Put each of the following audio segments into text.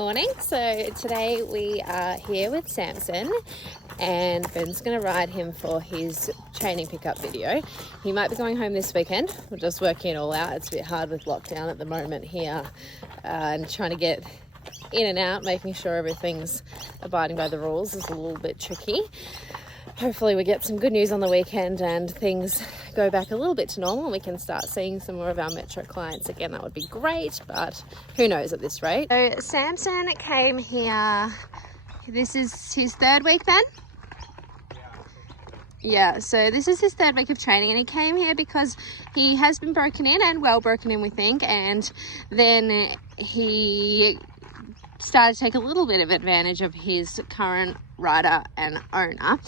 Morning. So today we are here with Sampson and Ben's going to ride him for his training pickup video. He might be going home this weekend. We're just working it all out. It's a bit hard with lockdown at the moment here and trying to get in and out, making sure everything's abiding by the rules is a little bit tricky. Hopefully we get some good news on the weekend and things go back a little bit to normal and we can start seeing some more of our metro clients again. That would be great, but who knows at this rate. So Sampson came here, this is his third week, Ben? Yeah, so this is his third week of training and he came here because he has been broken in and well broken in, we think, and then he started to take a little bit of advantage of his current rider and owner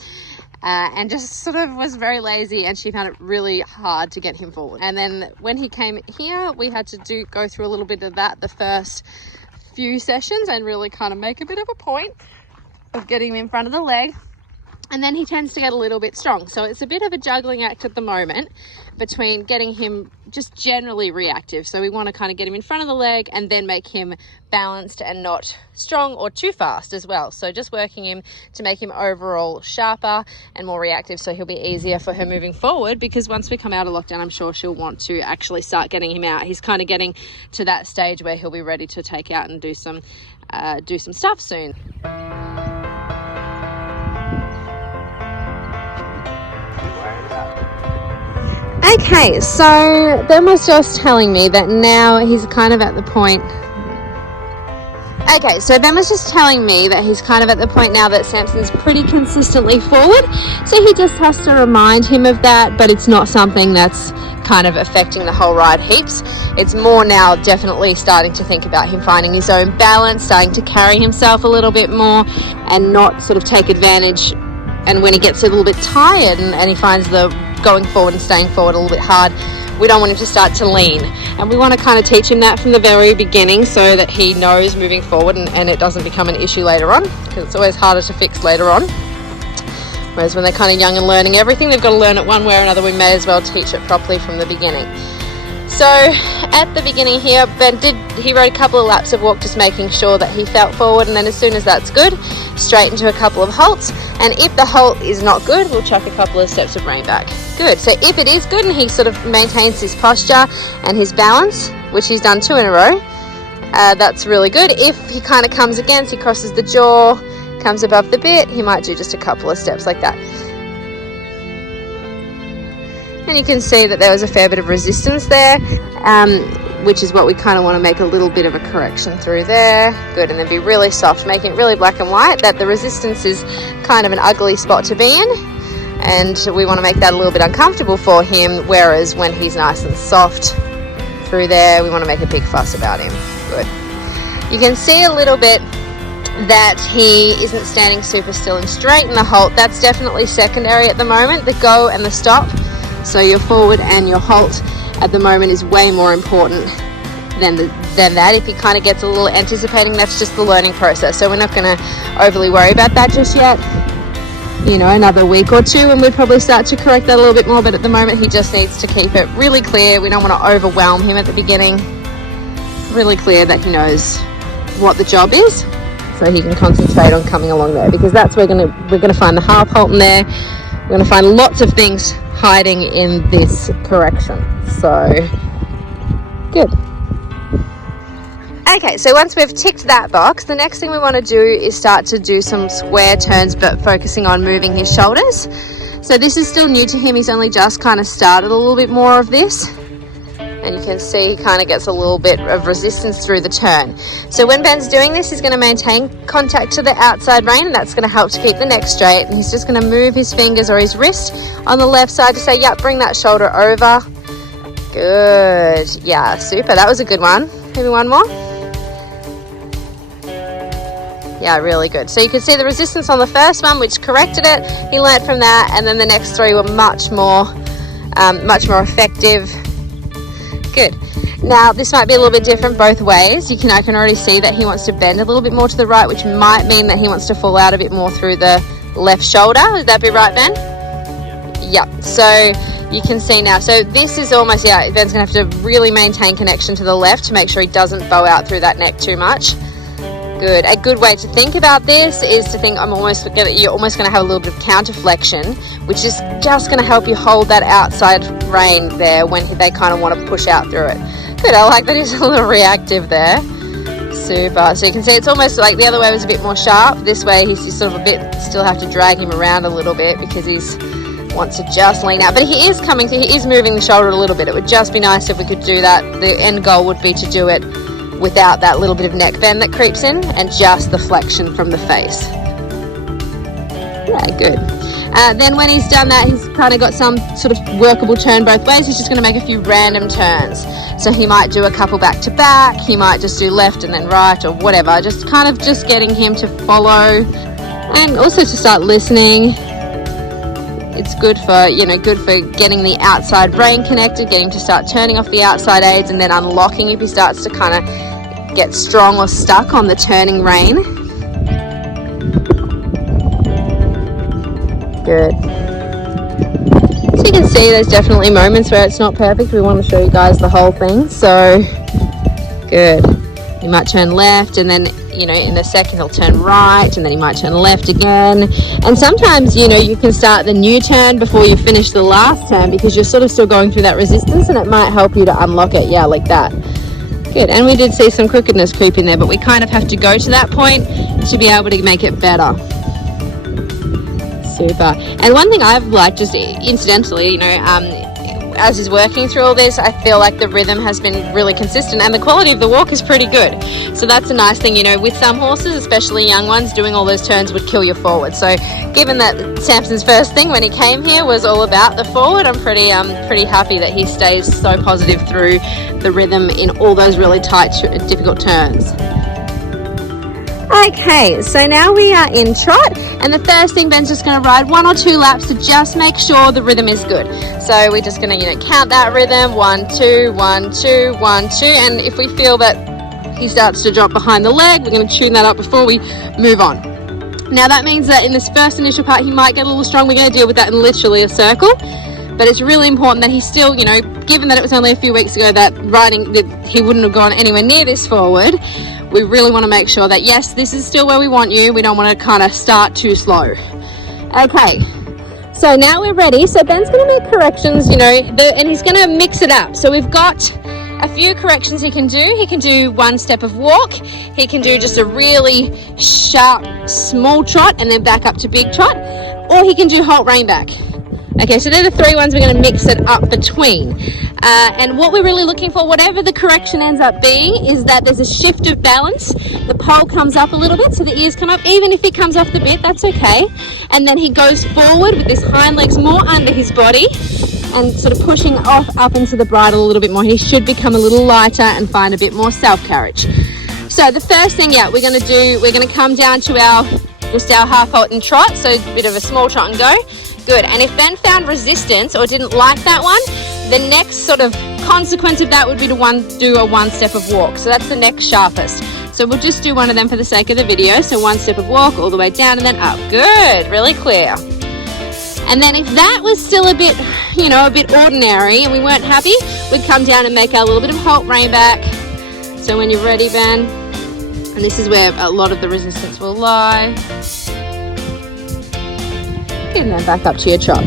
and just sort of was very lazy, and she found it really hard to get him forward. And then when he came here, we had to go through a little bit of that the first few sessions and really kind of make a bit of a point of getting him in front of the leg. And then he tends to get a little bit strong. So it's a bit of a juggling act at the moment between getting him just generally reactive. So we want to kind of get him in front of the leg and then make him balanced and not strong or too fast as well. So just working him to make him overall sharper and more reactive so he'll be easier for her moving forward, because once we come out of lockdown, I'm sure she'll want to actually start getting him out. He's kind of getting to that stage where he'll be ready to take out and do some stuff soon. Okay, so Ben was just telling me that now he's kind of at the point... Okay, so Ben was just telling me that he's kind of at the point now that Sampson's pretty consistently forward. So he just has to remind him of that, but it's not something that's kind of affecting the whole ride heaps. It's more now definitely starting to think about him finding his own balance, starting to carry himself a little bit more and not sort of take advantage. And when he gets a little bit tired and he finds the going forward and staying forward a little bit hard, we don't want him to start to lean, and we want to kind of teach him that from the very beginning so that he knows moving forward and it doesn't become an issue later on, because it's always harder to fix later on. Whereas when they're kind of young and learning everything, they've got to learn it one way or another. We may as well teach it properly from the beginning. So at the beginning here, Ben he rode a couple of laps of walk, just making sure that he felt forward, and then as soon as that's good, straight into a couple of halts. And if the halt is not good, we'll chuck a couple of steps of rein back. Good. So if it is good and he sort of maintains his posture and his balance, which he's done 2 in a row, that's really good. If he kind of comes against, he crosses the jaw, comes above the bit, he might do just a couple of steps like that. And you can see that there was a fair bit of resistance there, which is what we kind of want to make a little bit of a correction through there. Good. And then be really soft, making it really black and white, that the resistance is kind of an ugly spot to be in. And we want to make that a little bit uncomfortable for him, whereas when he's nice and soft through there, we want to make a big fuss about him. Good. You can see a little bit that he isn't standing super still and straight in the halt. That's definitely secondary at the moment, the go and the stop. So your forward and your halt at the moment is way more important than that. If he kind of gets a little anticipating, that's just the learning process. So we're not going to overly worry about that just yet. You know, another week or two and we'd probably start to correct that a little bit more, but at the moment he just needs to keep it really clear. We don't want to overwhelm him at the beginning. Really clear that he knows what the job is, so he can concentrate on coming along there, because that's where we're gonna find the half halt in there. We're going to find lots of things hiding in this correction. So good. Okay, so once we've ticked that box, the next thing we want to do is start to do some square turns, but focusing on moving his shoulders. So this is still new to him. He's only just kind of started a little bit more of this. And you can see he kind of gets a little bit of resistance through the turn. So when Ben's doing this, he's going to maintain contact to the outside rein, and that's going to help to keep the neck straight. And he's just going to move his fingers or his wrist on the left side to say, yep, bring that shoulder over. Good. Yeah, super. That was a good one. Maybe one more. Yeah, really good. So you can see the resistance on the first one, which corrected it. He learnt from that, and then the next 3 were much more effective. Good. Now this might be a little bit different both ways. I can already see that he wants to bend a little bit more to the right, which might mean that he wants to fall out a bit more through the left shoulder. Would that be right, Ben? Yep. So you can see now. So this is almost, Ben's going to have to really maintain connection to the left to make sure he doesn't bow out through that neck too much. Good. A good way to think about this is to think you're almost going to have a little bit of counterflexion, which is just going to help you hold that outside rein there when they kind of want to push out through it. Good. I like that he's a little reactive there. Super. So you can see it's almost like the other way was a bit more sharp. This way he's sort of a bit, still have to drag him around a little bit because he's wants to just lean out. But he is coming through, he is moving the shoulder a little bit. It would just be nice if we could do that. The end goal would be to do it without that little bit of neck bend that creeps in and just the flexion from the face. Yeah, good. Then when he's done that, he's kind of got some sort of workable turn both ways. He's just going to make a few random turns. So he might do a couple back to back, he might just do left and then right or whatever, just kind of just getting him to follow and also to start listening. It's good for, good for getting the outside brain connected, getting him to start turning off the outside aids and then unlocking if he starts to kind of get strong or stuck on the turning rein. Good. So you can see there's definitely moments where it's not perfect. We want to show you guys the whole thing. So good. You might turn left and then, in a second he'll turn right and then he might turn left again. And sometimes, you can start the new turn before you finish the last turn because you're sort of still going through that resistance and it might help you to unlock it. Yeah, like that. Good. And we did see some crookedness creep in there, but we kind of have to go to that point to be able to make it better. Super. And one thing I've liked, just incidentally, as he's working through all this, I feel like the rhythm has been really consistent and the quality of the walk is pretty good. So that's a nice thing, with some horses, especially young ones, doing all those turns would kill you forward. So given that Sampson's first thing when he came here was all about the forward, I'm pretty happy that he stays so positive through the rhythm in all those really tight, difficult turns. Okay, so now we are in trot, and the first thing, Ben's just going to ride 1 or 2 laps to just make sure the rhythm is good. So we're just going to, count that rhythm, 1, 2, 1, 2, 1, 2, and if we feel that he starts to drop behind the leg, we're going to tune that up before we move on. Now that means that in this first initial part, he might get a little strong. We're going to deal with that in literally a circle, but it's really important that he's still, given that it was only a few weeks ago that he wouldn't have gone anywhere near this forward. We really want to make sure that, yes, this is still where we want you. We don't want to kind of start too slow. Okay, so now we're ready. So Ben's going to make corrections, and he's going to mix it up. So we've got a few corrections he can do. He can do 1 step of walk. He can do just a really sharp, small trot and then back up to big trot. Or he can do halt rein back. Okay, so they're the 3 ones we're going to mix it up between. And what we're really looking for, whatever the correction ends up being, is that there's a shift of balance. The pole comes up a little bit, so the ears come up. Even if he comes off the bit, that's okay. And then he goes forward with his hind legs more under his body and sort of pushing off up into the bridle a little bit more. He should become a little lighter and find a bit more self-carriage. So the first thing, we're going to come down to our half halt and trot, so a bit of a small trot and go. Good. And if Ben found resistance or didn't like that one, the next sort of consequence of that would be to do a 1 step of walk. So that's the next sharpest. So we'll just do one of them for the sake of the video. So 1 step of walk all the way down and then up. Good. Really clear. And then if that was still a bit, a bit ordinary and we weren't happy, we'd come down and make our little bit of halt rein back. So when you're ready, Ben, and this is where a lot of the resistance will lie. And then back up to your trot.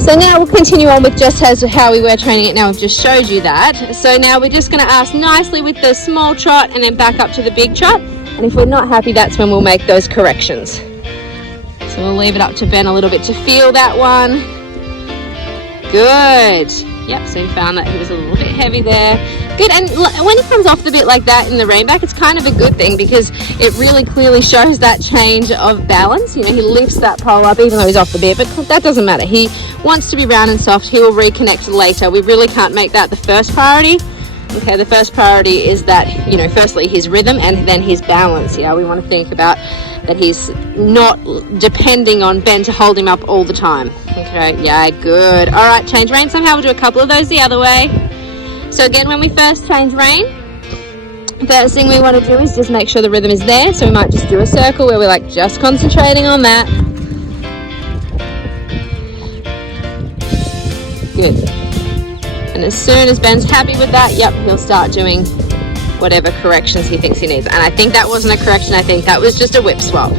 So now we'll continue on with just as how we were training it now. We've just showed you that. So now we're just going to ask nicely with the small trot and then back up to the big trot. And if we're not happy, that's when we'll make those corrections. So we'll leave it up to Ben a little bit to feel that one. Good. Yep, so you found that he was a little bit heavy there. Good, and when he comes off the bit like that in the rein back, it's kind of a good thing because it really clearly shows that change of balance. He lifts that pole up even though he's off the bit, but that doesn't matter. He wants to be round and soft. He will reconnect later. We really can't make that the first priority. Okay, the first priority is that, firstly his rhythm and then his balance. Yeah, we want to think about that he's not depending on Ben to hold him up all the time. Okay, yeah, good. All right, change rein. Somehow we'll do a couple of those the other way. So again, when we first change rein, first thing we want to do is just make sure the rhythm is there. So we might just do a circle where we're just concentrating on that. Good. And as soon as Ben's happy with that, yep, he'll start doing whatever corrections he thinks he needs. And I think that wasn't a correction, I think that was just a whip swap.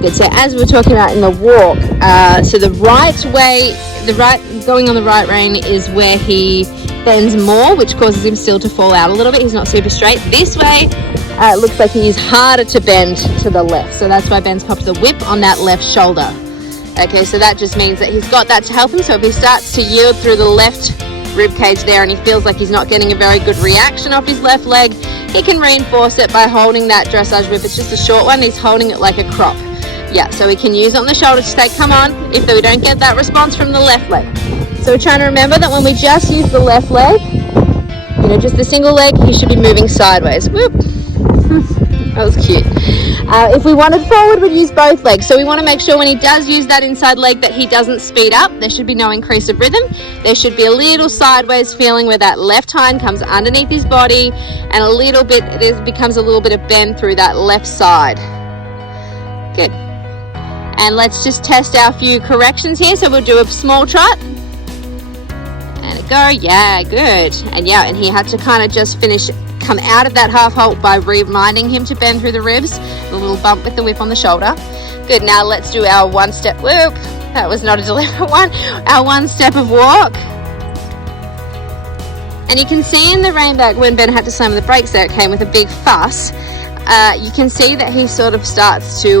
Good, so as we were talking about in the walk, so the right way, going on the right rein is where he bends more, which causes him still to fall out a little bit. He's not super straight. This way, it looks like he's harder to bend to the left. So that's why Ben's popped the whip on that left shoulder. Okay, so that just means that he's got that to help him. So if he starts to yield through the left rib cage there and he feels like he's not getting a very good reaction off his left leg, he can reinforce it by holding that dressage whip. It's just a short one. He's holding it like a crop. Yeah, so we can use it on the shoulder to say, come on, if we don't get that response from the left leg. So we're trying to remember that when we just use the left leg, just the single leg, he should be moving sideways. Whoop. That was cute. If we wanted forward, we'd use both legs. So we want to make sure when he does use that inside leg that he doesn't speed up. There should be no increase of rhythm. There should be a little sideways feeling where that left hind comes underneath his body and a little bit, there becomes a little bit of bend through that left side. Good. And let's just test our few corrections here. So we'll do a small trot. And it go. Yeah, good. And yeah, and he had to kind of just come out of that half halt by reminding him to bend through the ribs. A little bump with the whip on the shoulder. Good. Now let's do our one step. Whoop. That was not a deliberate one. Our one step of walk. And you can see in the rein back when Ben had to slam the brakes there, it came with a big fuss. You can see that he sort of starts to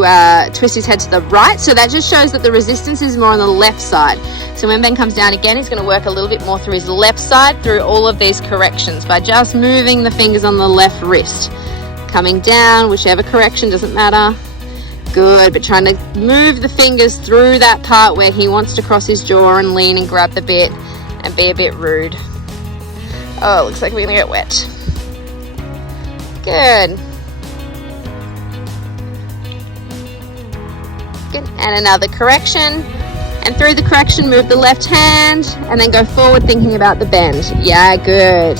twist his head to the right. So that just shows that the resistance is more on the left side. So when Ben comes down again, he's going to work a little bit more through his left side through all of these corrections by just moving the fingers on the left wrist. Coming down, whichever correction, doesn't matter. Good, but trying to move the fingers through that part where he wants to cross his jaw and lean and grab the bit and be a bit rude. Oh, it looks like we're going to get wet. Good. Good. And another correction. And through the correction, move the left hand and then go forward thinking about the bend. Yeah, good.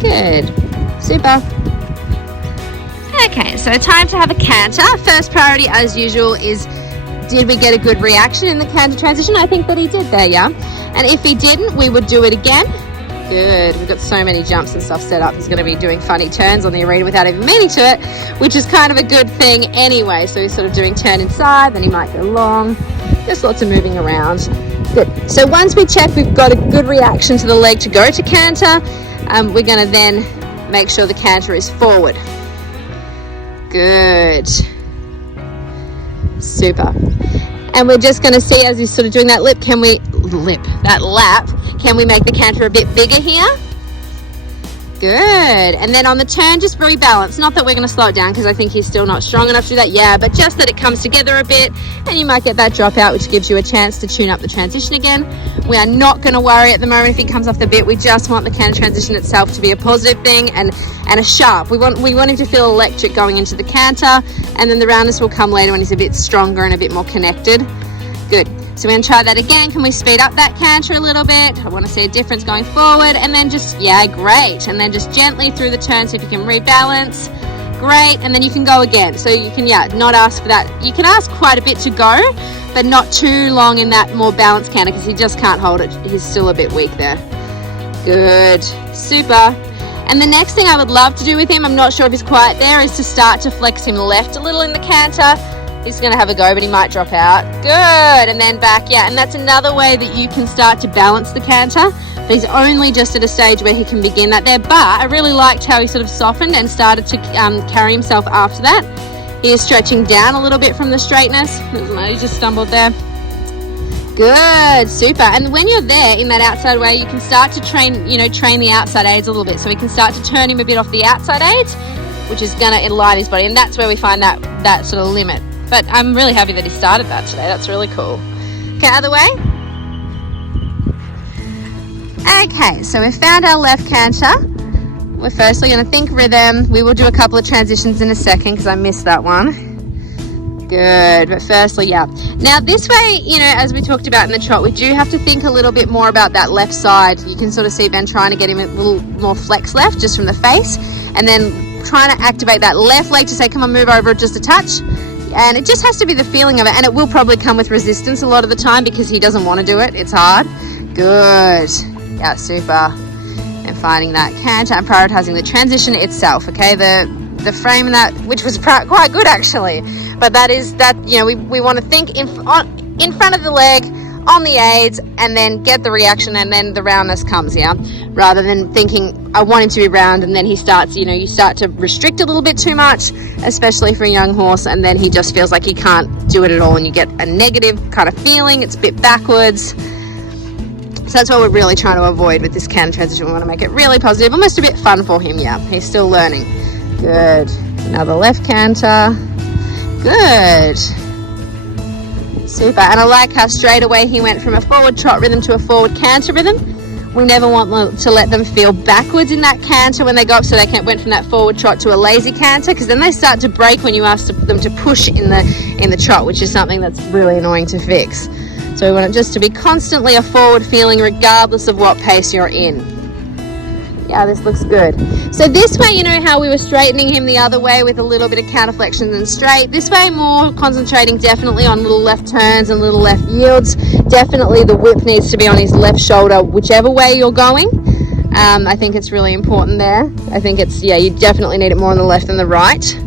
Good. Super. Okay, so time to have a canter. First priority, as usual, is did we get a good reaction in the canter transition? I think that he did there, yeah. And if he didn't, we would do it again. Good. We've got so many jumps and stuff set up. He's going to be doing funny turns on the arena without even meaning to it, which is kind of a good thing anyway. So he's sort of doing turn inside, then he might go long. There's lots of moving around. Good. So once we check we've got a good reaction to the leg to go to canter, we're going to then make sure the canter is forward. Good. Super. And we're just going to see as he's sort of doing that lap, can we make the canter a bit bigger here? Good. And then on the turn, just rebalance. Not that we're going to slow it down because I think he's still not strong enough to do that. Yeah, but just that it comes together a bit and you might get that drop out, which gives you a chance to tune up the transition again. We are not going to worry at the moment if he comes off the bit. We just want the canter transition itself to be a positive thing and a sharp. We want him to feel electric going into the canter, and then the roundness will come later when he's a bit stronger and a bit more connected. Good. So we're going to try that again. Can we speed up that canter a little bit? I want to see a difference going forward. And then just, yeah, great. And then just gently through the turn, see if you can rebalance. Great. And then you can go again. So you can, not ask for that. You can ask quite a bit to go, but not too long in that more balanced canter because he just can't hold it. He's still a bit weak there. Good. Super. And the next thing I would love to do with him, I'm not sure if he's quite there, is to start to flex him left a little in the canter. He's going to have a go, but he might drop out. Good. And then back. Yeah. And that's another way that you can start to balance the canter. But he's only just at a stage where he can begin that there. But I really liked how he sort of softened and started to carry himself after that. He is stretching down a little bit from the straightness. He just stumbled there. Good. Super. And when you're there in that outside way, you can start to train the outside aids a little bit. So we can start to turn him a bit off the outside aids, which is going to align his body. And that's where we find that sort of limit. But I'm really happy that he started that today. That's really cool. Okay, other way. Okay, so we've found our left canter. We're firstly going to think rhythm. We will do a couple of transitions in a second because I missed that one. Good, but firstly, yeah. Now this way, as we talked about in the trot, we do have to think a little bit more about that left side. You can sort of see Ben trying to get him a little more flex left just from the face, and then trying to activate that left leg to say, come on, move over just a touch. And it just has to be the feeling of it, and it will probably come with resistance a lot of the time because he doesn't want to do it. It's hard. Good. Yeah, super. and finding that canter and prioritizing the transition itself. Okay, the frame in that, which was quite good actually, but that is that, you know, we want to think in front of the leg, on the aids, and then get the reaction, and then the roundness comes, yeah, rather than thinking I want him to be round, and then he starts, you know, you start to restrict a little bit too much, especially for a young horse, and then he just feels like he can't do it at all, and you get a negative kind of feeling. It's a bit backwards. So that's what we're really trying to avoid with this canter transition. We want to make it really positive, almost a bit fun for him. Yeah, he's still learning. Good. Another left canter. Good. Super. And I like how straight away he went from a forward trot rhythm to a forward canter rhythm. We never want to let them feel backwards in that canter when they go up, so they went from that forward trot to a lazy canter, because then they start to break when you ask them to push in the trot, which is something that's really annoying to fix. So we want it just to be constantly a forward feeling regardless of what pace you're in. Yeah, this looks good. So this way, you know how we were straightening him the other way with a little bit of counter flexions and straight? This way, more concentrating definitely on little left turns and little left yields. Definitely the whip needs to be on his left shoulder, whichever way you're going. I think it's really important there. I think it's, yeah, you definitely need it more on the left than the right.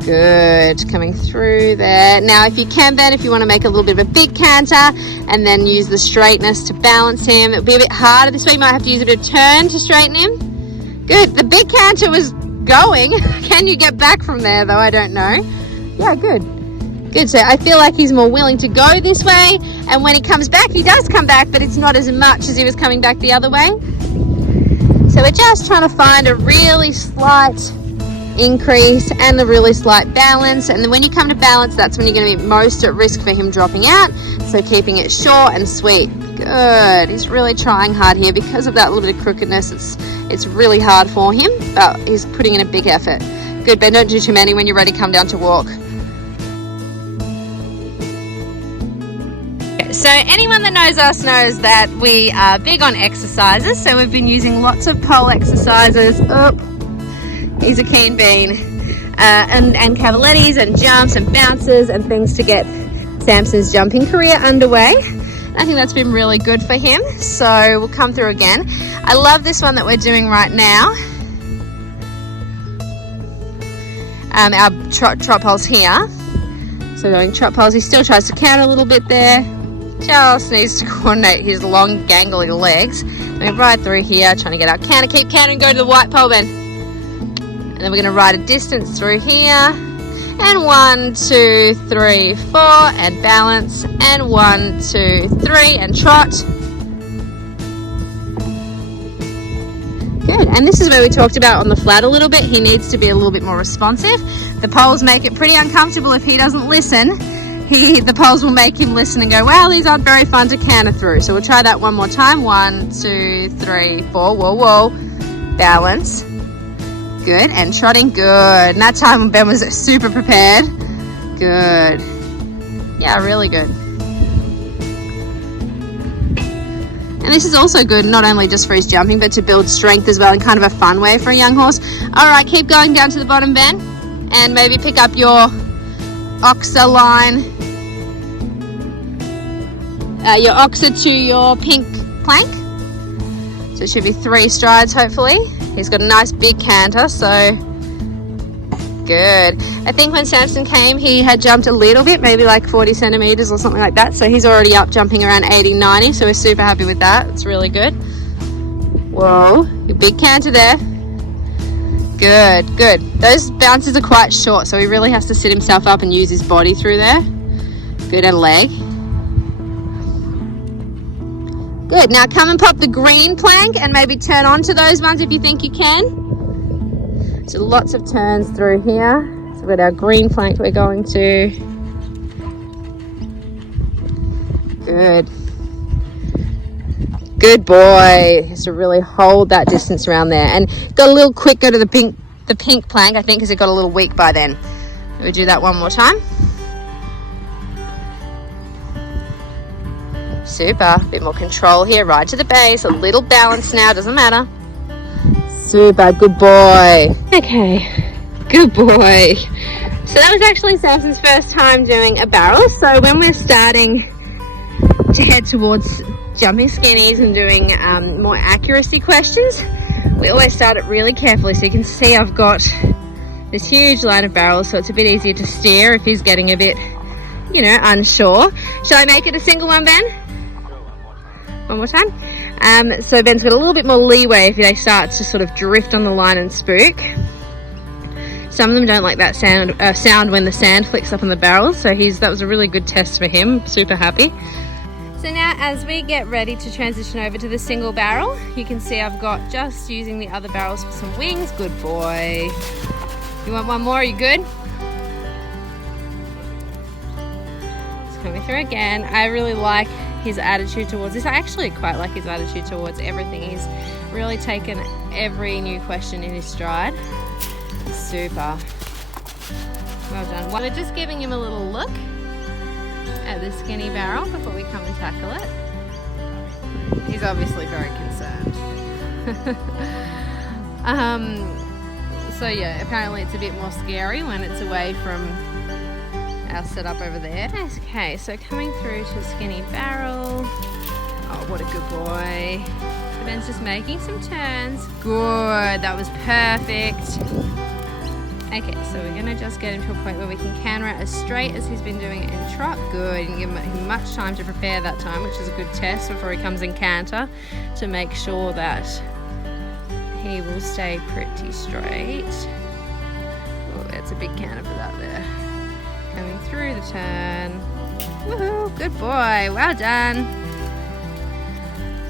Good, coming through there. Now if you can, then if you want to make a little bit of a big canter and then use the straightness to balance him, it'll be a bit harder this way. You might have to use a bit of turn to straighten him. Good, the big canter was going. Can you get back from there though? I don't know. Yeah, good. So I feel like he's more willing to go this way, and when he comes back, he does come back, but it's not as much as he was coming back the other way. So we're just trying to find a really slight increase and a really slight balance, and then when you come to balance, that's when you're going to be most at risk for him dropping out. So keeping it short and sweet. Good. He's really trying hard here because of that little bit of crookedness. It's really hard for him, but he's putting in a big effort. Good, but don't do too many. When you're ready, come down to walk. So anyone that knows us knows that we are big on exercises, so we've been using lots of pole exercises. He's a keen bean, and cavalettis and jumps and bounces and things to get Sampson's jumping career underway. I think that's been really good for him, so we'll come through again. I love this one that we're doing right now. Our trot poles here. So going trot poles, he still tries to count a little bit there. Just needs to coordinate his long gangly legs. And right through here, trying to get our counter. Keep counting, go to the white pole then. And then we're going to ride a distance through here, and 1, 2, 3, 4, and balance, and 1, 2, 3, and trot. Good, and this is where we talked about on the flat a little bit. He needs to be a little bit more responsive. The poles make it pretty uncomfortable if he doesn't listen. The poles will make him listen and go, wow, these aren't very fun to canter through. So we'll try that one more time. 1, 2, 3, 4, whoa, balance. Good, and trotting, good. And that time Ben was super prepared. Good. Yeah, really good. And this is also good, not only just for his jumping, but to build strength as well in kind of a fun way for a young horse. All right, keep going down to the bottom, Ben, and maybe pick up your oxa line, your oxa to your pink plank. So it should be 3 strides, hopefully. He's got a nice big canter, so good. I think when Sampson came, he had jumped a little bit, maybe like 40 centimeters or something like that. So he's already up jumping around 80, 90. So we're super happy with that. It's really good. Whoa, your big canter there. Good. Those bounces are quite short, so he really has to sit himself up and use his body through there. Good, and leg. Good, now come and pop the green plank and maybe turn onto those ones if you think you can. So lots of turns through here. So we've got our green plank we're going to. Good boy. Has to really hold that distance around there. And got a little quick go to the pink plank, I think, because it got a little weak by then. We'll do that one more time. Super, a bit more control here, right to the base, a little balance now, doesn't matter. Super, good boy. Okay, good boy. So that was actually Sampson's first time doing a barrel. So when we're starting to head towards jumping skinnies and doing more accuracy questions, we always start it really carefully. So you can see I've got this huge line of barrels, so it's a bit easier to steer if he's getting a bit, you know, unsure. Shall I make it a single one, Ben? One more time. So Ben's got a little bit more leeway if they start to sort of drift on the line and spook. Some of them don't like that sound when the sand flicks up on the barrels, so that was a really good test for him. Super happy. So now as we get ready to transition over to the single barrel, you can see I've got just using the other barrels for some wings. Good boy. You want one more? Are you good? It's coming through again. I really like his attitude towards this. I actually quite like his attitude towards everything. He's really taken every new question in his stride. Super. Well done. We're just giving him a little look at the skinny barrel before we come and tackle it. He's obviously very concerned. So yeah, apparently it's a bit more scary when it's away from our setup over there. Okay, so coming through to skinny barrel. Oh, what a good boy. So Ben's just making some turns. Good, that was perfect. Okay, so we're gonna just get him to a point where we can canter it as straight as he's been doing it in trot. Good, and give him much time to prepare that time, which is a good test before he comes in canter, to make sure that he will stay pretty straight. Oh, that's a big canter for that there. Coming through the turn. Woohoo, good boy, well done.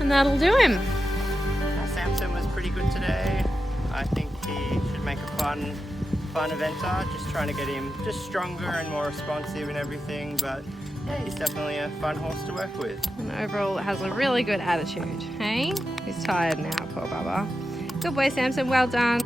And that'll do him. Sampson was pretty good today. I think he should make a fun eventer, just trying to get him just stronger and more responsive and everything, but yeah, he's definitely a fun horse to work with. And overall has a really good attitude, hey? He's tired now, poor Bubba. Good boy, Sampson, well done.